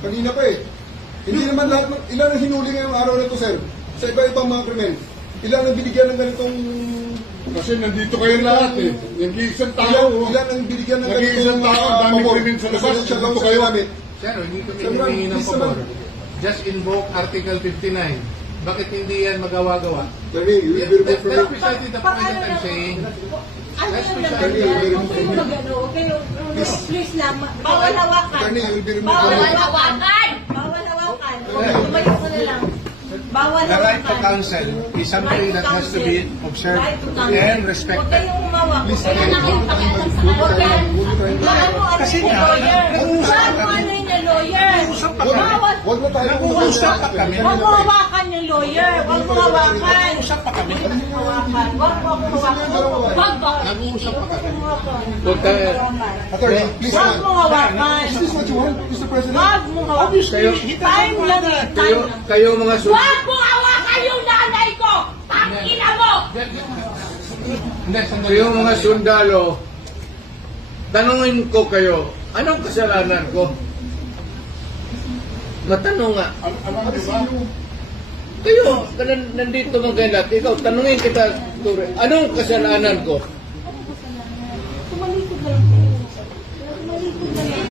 Kanina pa eh. Hindi naman lahat, ilan ang hinuli ngayong araw na ito, sir? Sa iba-ibang mga krimen. Ilan ang binigyan ng ganitong... Kasi nandito kayo lahat eh. Nag-iisang tao. Ilan ang binigyan ng Nag-iisang tao, ang daming pabor? krimen sa labas. Residential Nandito house kayo. namin. Sir, hindi kami Sir, humingi ng please pabor. naman. Just invoke Article 59. Bakit hindi yan magawa-gawa? Attorney, you will be removed from That's your... precisely the point that I'm saying. Ano That's yung precisely laman the yan? point. Huwag kayong mag-ano, huwag kayong, please lang, bawal hawakan. Attorney, you will be removed Bawal from your... hawakan! Bawal hawakan. Tumayo ka na lang. Bawal The right to hawakan. counsel is something that has to be observed Right to counsel. and Huwag respected. kayong umawak. Huwag Please, kayong nakipakialam sa huwag kayong Kasi ano nga, lawyer. nag-uusap Ano ano yung lawyer? Bawal. Huwag na tayo Nag-uusap pa kami. Huwag mo hawakan yung lawyer. Huwag mo hawakan. Usap pa kami. Hawakan. Huwag mo hawakan. Huwag mo. Nag-uusap pa kami. Huwag tayo. Attorney, please Huwag naman. mo hawakan. Is this what you want, Mr. President? Huwag mo hawakan. Time lang eh. Kayo, Time lang. kayo mga Huwag mo hawakan yung nanay ko! Tangina mo! Hindi, sandali. Kayo mga sundalo, tanungin ko kayo, anong kasalanan ko? Matanong nga. Alam mo ba? Kayo, nandito mga lahat, ikaw, tanungin kita, Ture, anong kasalanan ko?